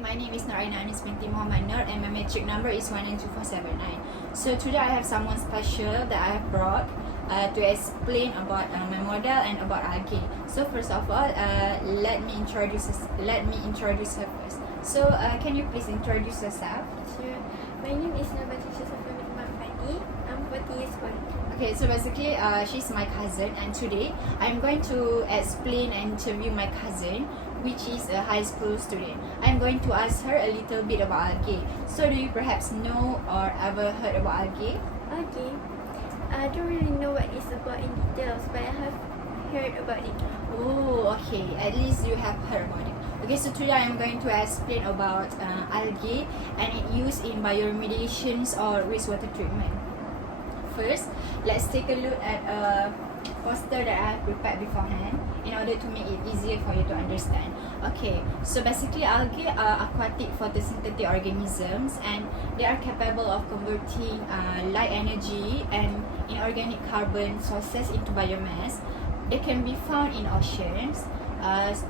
my name is Noraina Anis binti Muhammad Nur and my metric number is 192479. So today I have someone special that I have brought to explain about my model and about Algae. So first of all, let me introduce her first. So can you please introduce yourself? Sure. My name is Nabatisha Safami Fani. I'm 40 years old. Okay, so basically she's my cousin, and today I'm going to explain and interview my cousin, which is a high school student. I'm going to ask her a little bit about Algae. So do you perhaps know or ever heard about Algae? Okay. I don't really know what it's about in details, but I have heard about it. Oh, okay. At least you have heard about it. Okay, so today I'm going to explain about algae and its use in bioremediations or wastewater treatment. First, let's take a look at a poster that I have prepared beforehand in order to make it easier for you to understand. Okay, so basically algae are aquatic photosynthetic organisms, and they are capable of converting light energy and inorganic carbon sources into biomass. They can be found in oceans,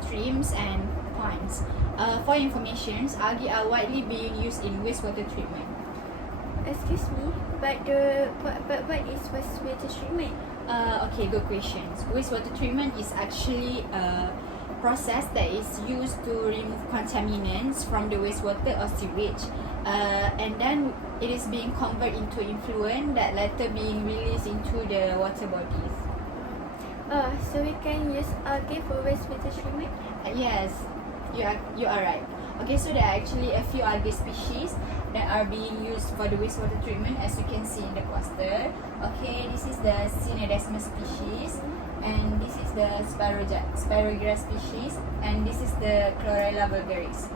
streams and ponds. For information, algae are widely being used in wastewater treatment. Excuse me, but what is wastewater treatment? Okay, good questions. Wastewater treatment is actually a process that is used to remove contaminants from the wastewater or sewage, and then it is being converted into effluent that later being released into the water bodies. So we can use algae for wastewater treatment? Yes, you are right. Okay, so there are actually a few algae species that are being used for the wastewater treatment, as you can see in the poster. Okay, this is the Synedesma species, and this is the Spirogyra species, and this is the Chlorella vulgaris.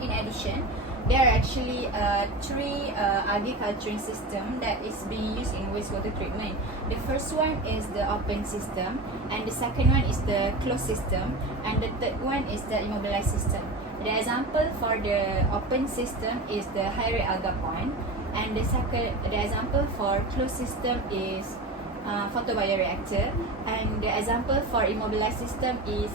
In addition, there are actually three algae culturing system that is being used in wastewater treatment. The first one is the open system, and the second one is the closed system, and the third one is the immobilized system. The example for the open system is the high rate alga pond, and the example for closed system is photobioreactor, and the example for immobilized system is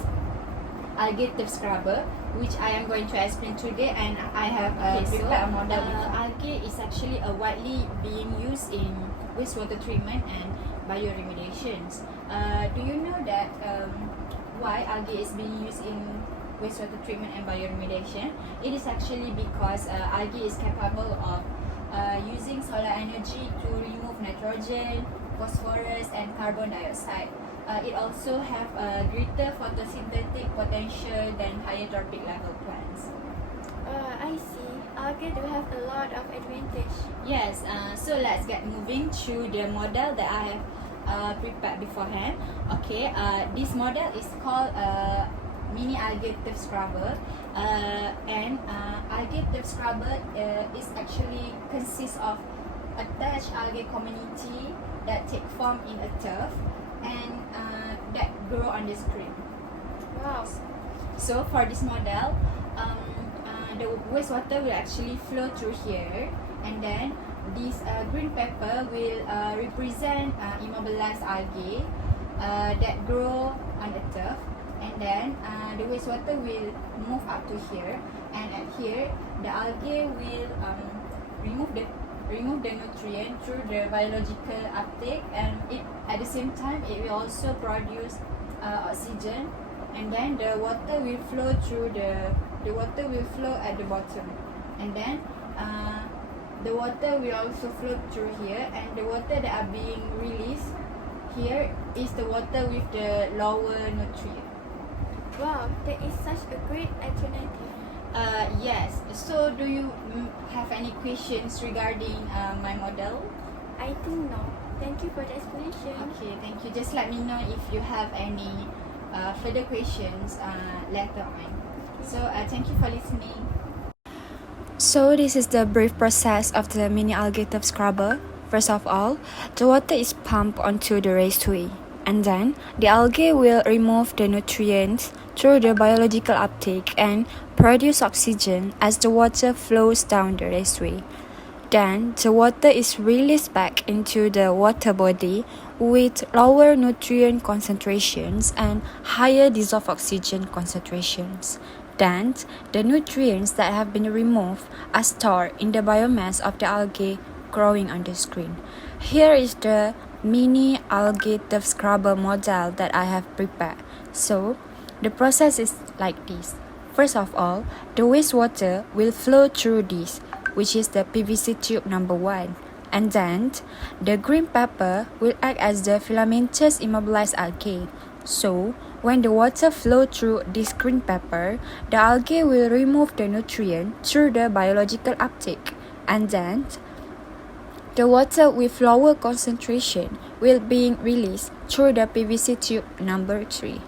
algae turf scrubber, which I am going to explain today, and I have prepared a model. Algae is actually widely being used in wastewater treatment and bioremediations. Do you know that why algae is being used in wastewater treatment and bioremediation? It is actually because algae is capable of using solar energy to remove nitrogen, phosphorus and carbon dioxide. It also have a greater photosynthetic potential than higher trophic level plants. I see. Algae do have a lot of advantage. Yes, so let's get moving to the model that I have prepared beforehand. Okay, this model is called mini algae turf scrubber, and algae turf scrubber is actually consists of attached algae community that take form in a turf and that grow on the screen. Wow. So for this model, the wastewater will actually flow through here, and then this green pepper will represent immobilized algae that grow on the turf, and then the wastewater will move up to here, and at here the algae will remove the nutrient through the biological uptake, and it at the same time it will also produce oxygen, and then the water will flow at the bottom, and then the water will also flow through here, and the water that are being released here is the water with the lower nutrient. Wow, that is such a great alternative. Yes. So do you have any questions regarding my model? I think no. Thank you for the explanation. Okay, thank you. Just let me know if you have any further questions later on. So thank you for listening. So this is the brief process of the mini algae turf scrubber. First of all, the water is pumped onto the raceway, and then the algae will remove the nutrients through the biological uptake and produce oxygen as the water flows down the raceway. Then the water is released back into the water body with lower nutrient concentrations and higher dissolved oxygen concentrations. Then, the nutrients that have been removed are stored in the biomass of the algae growing on the screen. Here is the mini algae turf scrubber model that I have prepared. So, the process is like this. First of all, the wastewater will flow through this, which is the PVC tube number 1. And then, the green pepper will act as the filamentous immobilized algae. So, when the water flows through this green pepper, the algae will remove the nutrient through the biological uptake. And then, the water with lower concentration will be released through the PVC tube number 3.